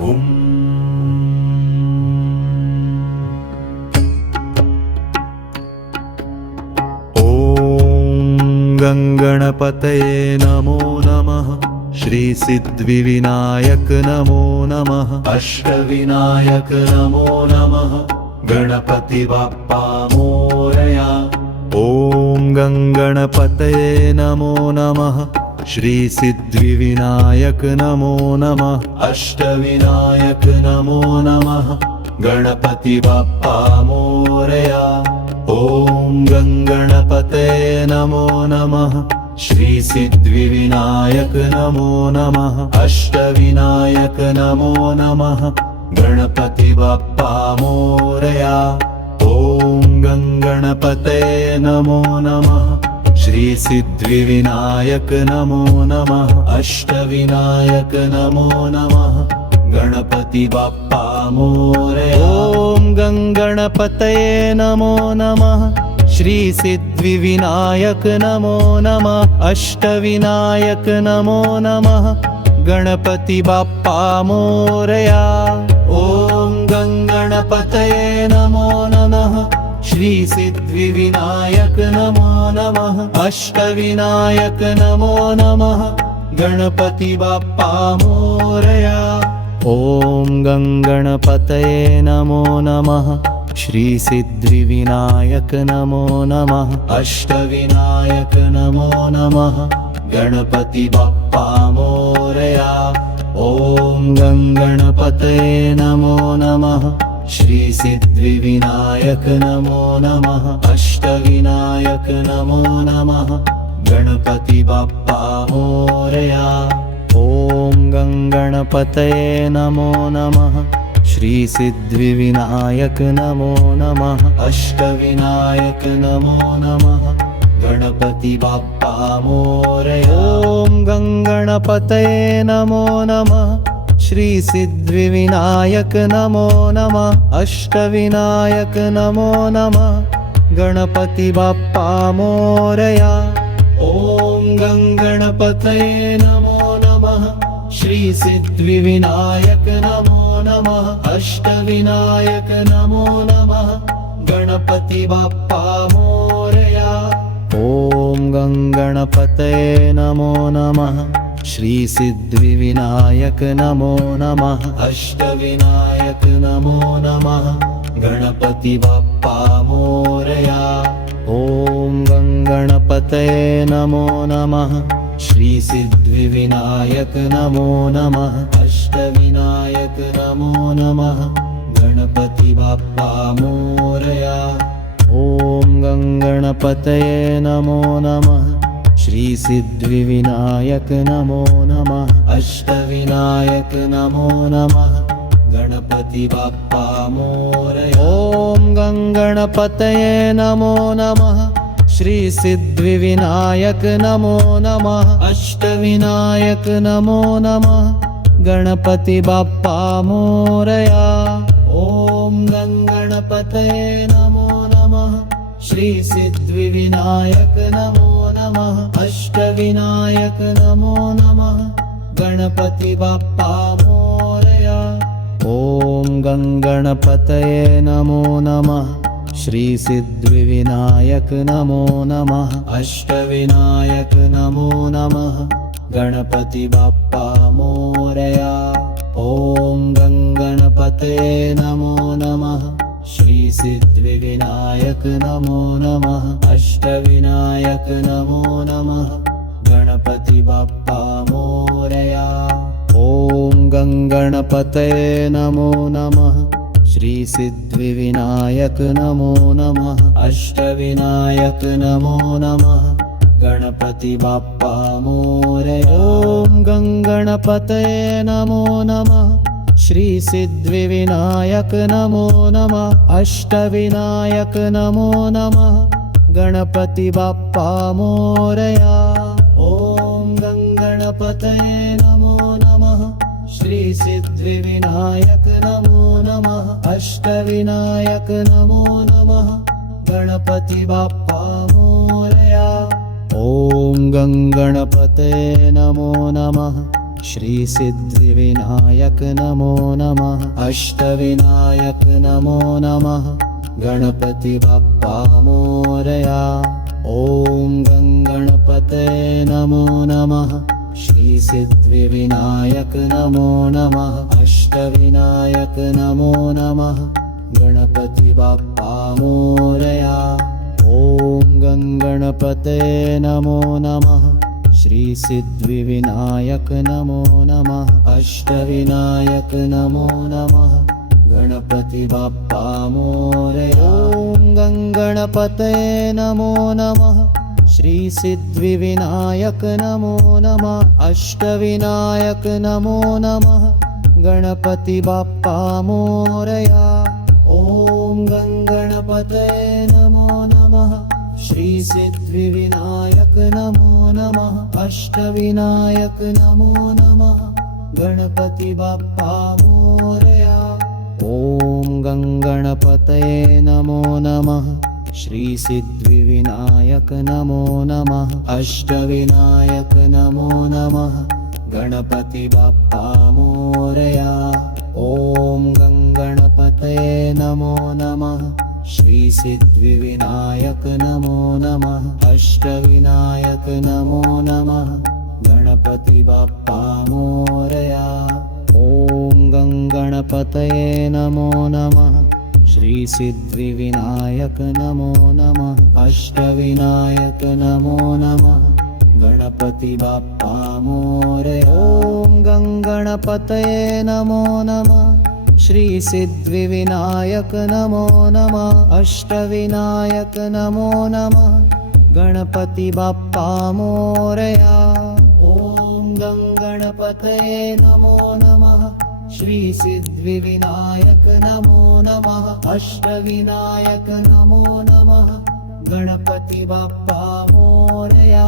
ॐ गङ्गणपतये नमो नमः। श्रीसिद्धिविनायक नमो नमः। अष्टविनायक नमो नमः। गणपति बाप्पा मोरया। ॐ गङ्गणपतये नमो नमः। श्रीसिद्धिविनायक नमो नमः। अष्टविनायक नमो नमः। गणपति बाप्पा मोरया। ॐ गङ्गणपतये नमो नमः। श्रीसिद्धिविनायक नमो नमः। अष्टविनायक नमो नमः। गणपति बाप्पा मोरया। ॐ गङ्गणपतये नमो नमः। श्रीसिद्धिविनायक नमो नमः। अष्टविनायक नमो नमः। गणपति बाप्पा मोरया। ॐ गङ्गणपतये नमो नमः। श्रीसिद्धिविनायक नमो नमः। अष्टविनायक नमो नमः। गणपति बाप्पा मोरया। ॐ गङ्गणपतये नमो नमः। श्रीसिद्धिविनायक नमो नमः। अष्टविनायक नमो नमः। गणपति बाप्पा मोरया। ॐ गङ्गणपतये नमो नमः। श्रीसिद्धिविनायक नमो नमः। अष्टविनायक नमो नमः। गणपति बाप्पा मोरया। ॐ गङ्गणपतये नमो नमः। श्रीसिद्धिविनायक नमो नमः। अष्टविनायक नमो नमः। गणपति बाप्पा मोरया। ॐ गङ्गणपतये नमो नमः। श्रीसिद्धिविनायक नमो नमः। अष्टविनायक नमो नमः। गणपति बाप्पा मोरया। ॐ गङ्गणपतये नमो नमः। श्रीसिद्धिविनायक नमो नमः। अष्टविनायक नमो नमः। गणपति बाप्पा मोरया। ॐ गङ्गणपतये नमो नमः। श्रीसिद्धिविनायक नमो नमः। अष्टविनायक नमो नमः। गणपति बाप्पा मोरया। ॐ गङ्गणपतये नमो नमः। श्रीसिद्धिविनायक नमो नमः। अष्टविनायक नमो नमः। गणपति बाप्पा मोरया। ॐ गङ्गणपतये नमो नमः। श्रीसिद्धिविनायक नमो नमः। अष्टविनायक नमो नमः। गणपति बाप्पा मोरया। ॐ गङ्गणपतये नमो नमः। श्रीसिद्धिविनायक नमो नमः। अष्टविनायक नमो नमः। गणपति बाप्पा मोरया। ॐ गङ्गणपतये नमो नमः। श्रीसिद्धिविनायक नमो नमः। अष्टविनायक नमो नमः। गणपति बाप्पा मोरया। ॐ गङ्गणपतये नमो नमः। श्रीसिद्धिविनायक नमो नमः। अष्टविनायक नमो नमः। गणपति बाप्पा मोरया। ॐ गङ्गणपतये नमो नमः। श्रीसिद्धिविनायक नमो नमः। अष्टविनायक नमो नमः। गणपति बाप्पा मोरया। ॐ गङ्गणपतये नमो नमः। श्रीसिद्धिविनायक नमो नमः। अष्टविनायक नमो नमः। गणपति बाप्पा मोरया। ॐ गङ्गणपतये नमो नमः। श्रीसिद्धिविनायक नमो नमः। अष्टविनायक नमो नमः। गणपति बाप्पा मोरया। ॐ गङ्गणपतये नमो नमः। श्रीसिद्धिविनायक नमो नमः। अष्टविनायक नमो नमः। गणपति बाप्पा मोरया। ॐ गङ्गणपतये नमो नमः। श्रीसिद्धिविनायक नमो नमः। अष्टविनायक नमो नमः। गणपति बाप्पा मोरया। ॐ गङ्गणपतये नमो नमः। श्रीसिद्धिविनायक नमो नमः अष्टविनायक नमो नमः गणपति बाप्पा मोरया ॐ गणपते नमो नमः श्रीसिद्धिविनायक नमो नमः अष्टविनायक नमो नमः गणपति बाप्पा मोरया ॐ गणपते नमो नमः श्रीसिद्धिविनायक नमो नमः अष्टविनायक नमो नमः गणपति बाप्पा मोरया ॐ गणपते नमो नमः श्रीसिद्धिविनायक नमो नमः अष्टविनायक नमो नमः गणपति बाप्पा मोरया ॐ गणपते नमो नमः श्रीसिद्धिविनायक नमो नमः अष्टविनायक नमो नमः गणपति बाप्पा मोरया ॐ गणपते नमो नमः श्रीसिद्धिविनायक नमो नमः अष्टविनायक नमो नमः गणपति बाप्पा मोरया ॐ गणपते नमो नमः श्रीसिद्धिविनायक नमो नमः अष्टविनायक नमो नमः गणपति बाप्पा मोरया ॐ गणपते नमो नमः श्रीसिद्धिविनायक नमो नमः अष्टविनायक नमो नमः गणपति बाप्पा मोरया ॐ गणपते नमो नमः श्रीसिद्धिविनायक नमो नमः अष्टविनायक नमो नमः गणपति बाप्पा मोरया ॐ गणपते नमो नमः श्रीसिद्धिविनायक नमो नमः अष्टविनायक नमो नमः गणपति बाप्पा मोरया।